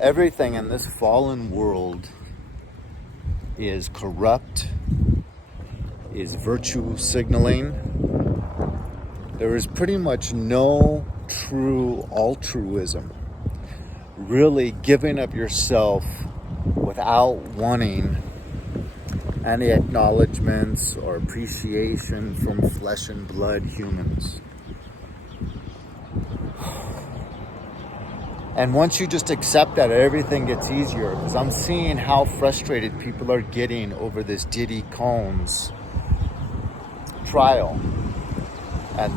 Everything in this fallen world is corrupt, is virtue signaling. There is pretty much no true altruism, really giving of yourself without wanting any acknowledgments or appreciation from flesh and blood humans. And once you just accept that, everything gets easier. Because I'm seeing how frustrated people are getting over this Diddy Combs trial. And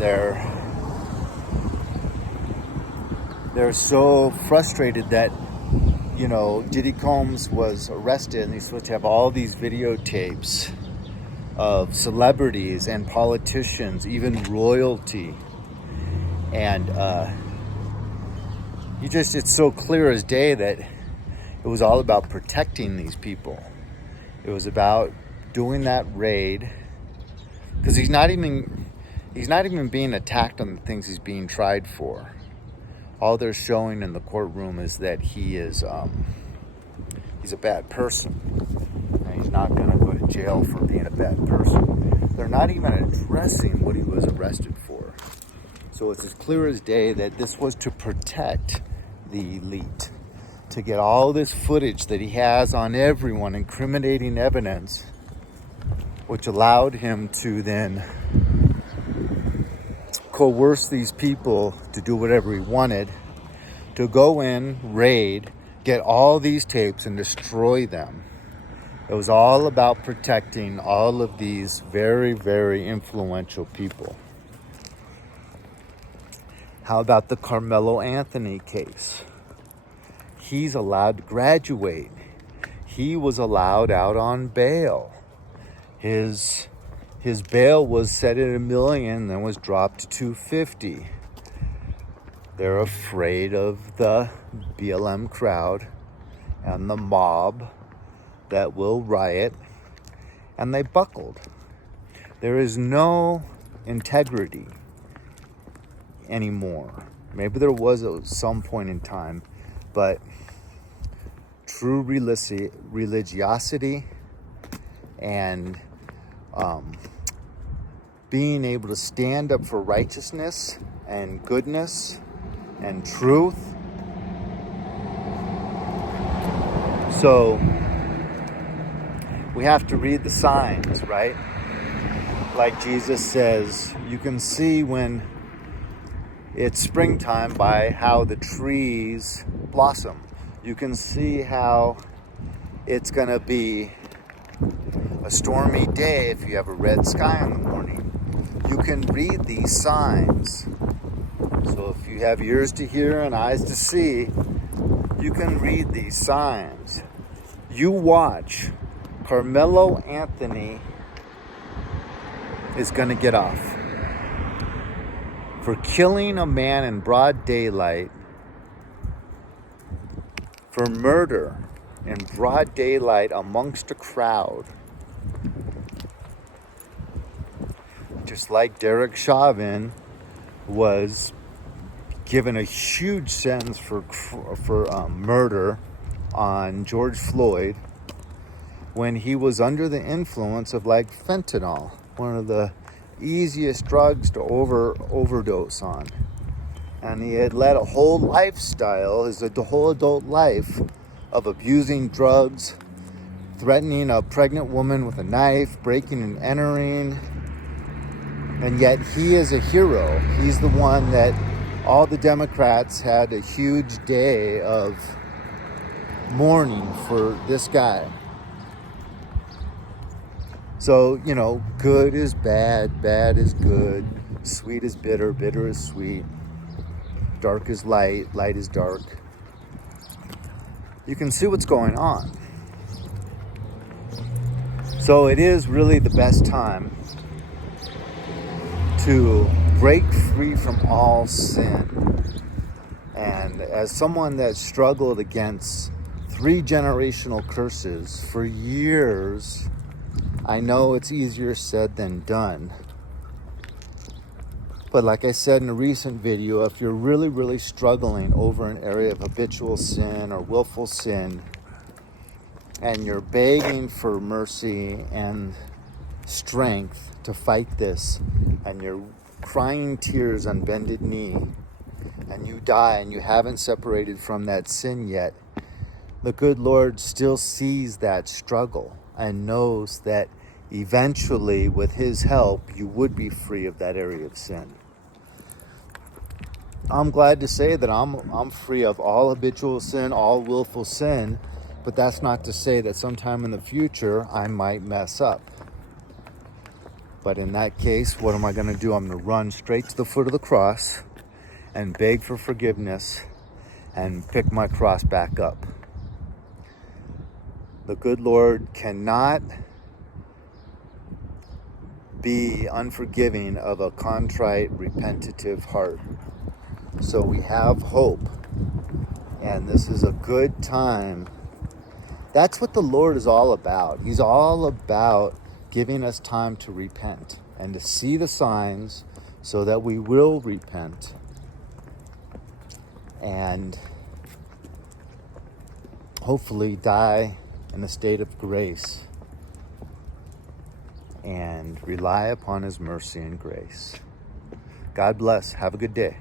they're so frustrated that, you know, Diddy Combs was arrested and he's supposed to have all these videotapes of celebrities and politicians, even royalty. And it's so clear as day that it was all about protecting these people. It was about doing that raid, because he's not even being attacked on the things he's being tried for. All they're showing in the courtroom is that he is he's a bad person, and he's not going to go to jail for being a bad person. They're not even addressing what he was arrested for. So it's as clear as day that this was to protect the elite, to get all this footage that he has on everyone, incriminating evidence, which allowed him to then coerce these people to do whatever he wanted, to go in, raid, get all these tapes and destroy them. It was all about protecting all of these very, very influential people. How about the Karmelo Anthony case? He's allowed to graduate. He was allowed out on bail. His bail was set at $1 million, then was dropped to $250. They're afraid of the BLM crowd and the mob that will riot, and they buckled. There is no integrity anymore. Maybe there was at some point in time, but true religiosity and being able to stand up for righteousness and goodness and truth. So we have to read the signs, right? Like Jesus says, you can see when it's springtime by how the trees blossom. You can see how it's going to be a stormy day if you have a red sky in the morning. You can read these signs. So if you have ears to hear and eyes to see, you can read these signs. You watch. Karmelo Anthony is going to get off for killing a man in broad daylight, for murder in broad daylight amongst a crowd. Just like Derek Chauvin was given a huge sentence for murder on George Floyd when he was under the influence of like fentanyl, one of the easiest drugs to overdose on. And he had led a whole lifestyle, the whole adult life, of abusing drugs, threatening a pregnant woman with a knife, breaking and entering. And yet he is a hero. He's the one that all the Democrats had a huge day of mourning for this guy. So, you know, good is bad, bad is good, sweet is bitter, bitter is sweet, dark is light, light is dark. You can see what's going on. So it is really the best time to break free from all sin. And as someone that struggled against 3 generational curses for years, I know it's easier said than done. But like I said in a recent video, if you're really, really struggling over an area of habitual sin or willful sin, and you're begging for mercy and strength to fight this, and you're crying tears on bended knee, and you die and you haven't separated from that sin yet, the good Lord still sees that struggle and knows that eventually, with His help, you would be free of that area of sin. I'm glad to say that I'm free of all habitual sin, all willful sin, but that's not to say that sometime in the future I might mess up. But in that case, what am I going to do? I'm going to run straight to the foot of the cross and beg for forgiveness and pick my cross back up. The good Lord cannot be unforgiving of a contrite, repentative heart. So we have hope, and this is a good time. That's what the Lord is all about. He's all about giving us time to repent and to see the signs so that we will repent and hopefully die in a state of grace and rely upon His mercy and grace. God bless. Have a good day.